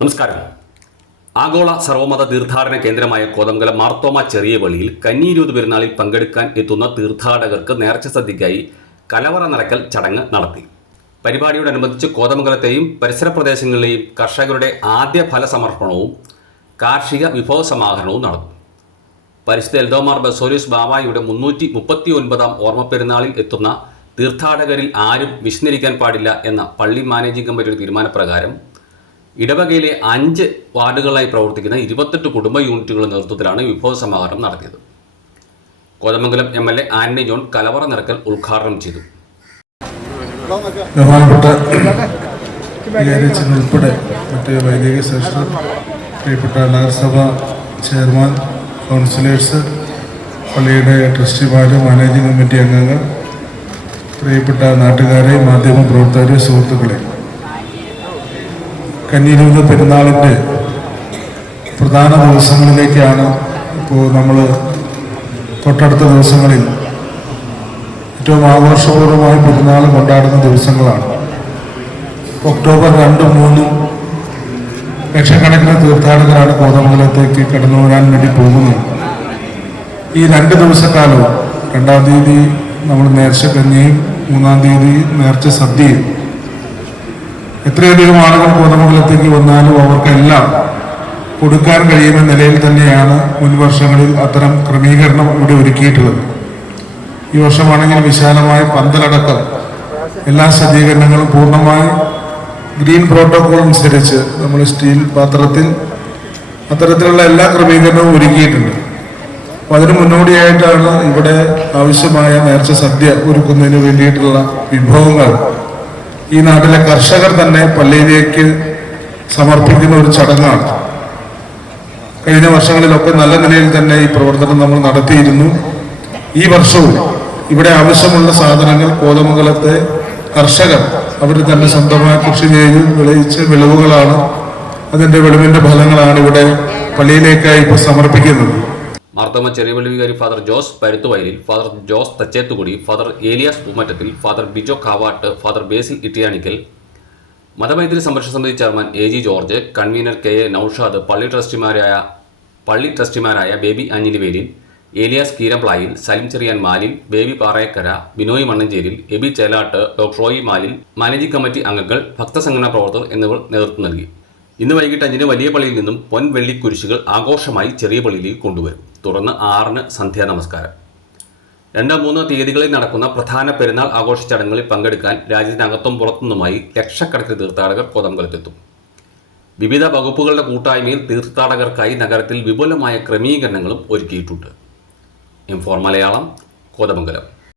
നമസ്കാരം. ആഗോള സർവമത തീർത്ഥാടന കേന്ദ്രമായ കോതമംഗലം മാർത്തോമ ചെറിയ പള്ളിയിൽ കന്നിയിരുപത് പെരുന്നാളിൽ പങ്കെടുക്കാൻ എത്തുന്ന തീർത്ഥാടകർക്ക് നേർച്ച സദ്യയ്ക്കായി കലവറ നിറയ്ക്കൽ ചടങ്ങ് നടത്തി. പരിപാടിയോടനുബന്ധിച്ച് കോതമംഗലത്തെയും പരിസര പ്രദേശങ്ങളിലെയും കർഷകരുടെ ആദ്യ ഫലസമർപ്പണവും കാർഷിക വിഭവ സമാഹരണവും നടന്നു. പരിശുദ്ധ എൽദോമാർ ബസോലിയോസ് ബാവായുടെ 339 ഓർമ്മ പെരുന്നാളിൽ എത്തുന്ന തീർത്ഥാടകരിൽ ആരും വിശന്നിരിക്കാൻ പാടില്ല എന്ന പള്ളി മാനേജിംഗ് കമ്മിറ്റിയുടെ തീരുമാനപ്രകാരം ഇടവകയിലെ 5 വാർഡുകളായി പ്രവർത്തിക്കുന്ന 28 കുടുംബ യൂണിറ്റുകളുടെ നേതൃത്വത്തിലാണ് വിഭവ സമാഹരണം നടത്തിയത്. കോതമംഗലം MLA ആന്റണി ജോൺ കലവറ നിറക്കൽ ഉദ്ഘാടനം ചെയ്തു. ബഹുമാനപ്പെട്ട ഉൾപ്പെടെ മറ്റ് വൈദിക ശ്രേഷ്ഠർ, പ്രിയപ്പെട്ട നഗരസഭ ചെയർമാൻ, കൗൺസിലേഴ്സ്, പള്ളിയുടെ ട്രസ്റ്റിമാർ, മാനേജിംഗ് കമ്മിറ്റി അംഗങ്ങൾ, പ്രിയപ്പെട്ട നാട്ടുകാരെ, മാധ്യമ പ്രവർത്തകരെ, സുഹൃത്തുക്കളെ, കന്നിയിരുപത് പെരുന്നാളിൻ്റെ പ്രധാന ദിവസങ്ങളിലേക്കാണ് ഇപ്പോൾ നമ്മൾ തൊട്ടടുത്ത ദിവസങ്ങളിൽ ഏറ്റവും ആഘോഷപൂർവ്വമായി പെരുന്നാൾ കൊണ്ടാടുന്ന ദിവസങ്ങളാണ്. ഒക്ടോബർ 2, 3 ലക്ഷക്കണക്കിന് തീർത്ഥാടകരാണ് കോതമംഗലത്തേക്ക് കടന്നു വരാൻ വേണ്ടി പോകുന്നത്. ഈ 2 ദിവസക്കാലവും 2-ാം തീയതി നമ്മൾ നേർച്ചക്കഞ്ഞിയും 3-ാം തീയതി നേർച്ച സദ്യയും എത്രയധികം ആളുകൾ കോതമംഗലത്തേക്ക് വന്നാലും അവർക്കെല്ലാം കൊടുക്കാൻ കഴിയുന്ന നിലയിൽ തന്നെയാണ് മുൻ വർഷങ്ങളിൽ അത്തരം ക്രമീകരണം ഇവിടെ ഒരുക്കിയിട്ടുള്ളത്. ഈ വർഷമാണെങ്കിൽ വിശാലമായ പന്തലടക്കം എല്ലാ സജ്ജീകരണങ്ങളും പൂർണ്ണമായി ഗ്രീൻ പ്രോട്ടോകോൾ അനുസരിച്ച് നമ്മൾ സ്റ്റീൽ പാത്രത്തിൽ അത്തരത്തിലുള്ള എല്ലാ ക്രമീകരണവും ഒരുക്കിയിട്ടുണ്ട്. അപ്പം അതിന് മുന്നോടിയായിട്ടാണ് ഇവിടെ ആവശ്യമായ നേർച്ച സദ്യ ഒരുക്കുന്നതിന് വേണ്ടിയിട്ടുള്ള വിഭവങ്ങൾ ഈ നാട്ടിലെ കർഷകർ തന്നെ പള്ളിയിലേക്ക് സമർപ്പിക്കുന്ന ഒരു ചടങ്ങാണ്. കഴിഞ്ഞ വർഷങ്ങളിലൊക്കെ നല്ല നിലയിൽ തന്നെ ഈ പ്രവർത്തനം നമ്മൾ നടത്തിയിരുന്നു. ഈ വർഷവും ഇവിടെ ആവശ്യമുള്ള സാധനങ്ങൾ കോതമംഗലത്തെ കർഷകർ അവർ തന്നെ സ്വന്തമായി കൃഷി ചെയ്ത് വിളയിച്ച വിളവുകളാണ്, അതിൻ്റെ വിളവിൻ്റെ ഫലങ്ങളാണ് ഇവിടെ പള്ളിയിലേക്കായി ഇപ്പോൾ സമർപ്പിക്കുന്നത്. മാർത്തോമ ചെറിയ പള്ളി വികാരി father Jose Paruthuvayalil, father Jose Thachethukudy, father Elias Poomattathil, father Bijo Kavattu, father Basil Ittiyanickal, മതമൈത്രി സംരക്ഷണ സമിതി chairman AG George, convener KA Naushad, പള്ളി ട്രസ്റ്റിമാരായ Baby Anjilivelil, Elias Keeramplayil, Salim Cherian Malil, Baby Parayakkara, Binoy Mannancheril, Eby Chelatt, doctor Roy Malil, managing committee അംഗങ്ങൾ, ഭക്തസംഘടനാ പ്രവർത്തകർ എന്നിവർ നേതൃത്വം നൽകി. ഇന്ന് വൈകിട്ട് 5 വലിയ പള്ളിയിൽ നിന്നും പൊൻവെള്ളി കുരിശുകൾ ആഘോഷമായി ചെറിയ പള്ളിയിലേക്ക് കൊണ്ടുവരും. തുടർന്ന് 6 സന്ധ്യാ നമസ്കാരം. 2, 3 തീയതികളിൽ നടക്കുന്ന പ്രധാന പെരുന്നാൾ ആഘോഷ ചടങ്ങുകളിൽ പങ്കെടുക്കാൻ രാജ്യത്തിനകത്തും പുറത്തുനിന്നുമായി ലക്ഷക്കണക്കിന് തീർത്ഥാടകർ കോതമംഗലത്തെത്തും. വിവിധ വകുപ്പുകളുടെ കൂട്ടായ്മയിൽ തീർത്ഥാടകർക്കായി നഗരത്തിൽ വിപുലമായ ക്രമീകരണങ്ങളും ഒരുക്കിയിട്ടുണ്ട്. M4 മലയാളം, കോതമംഗലം.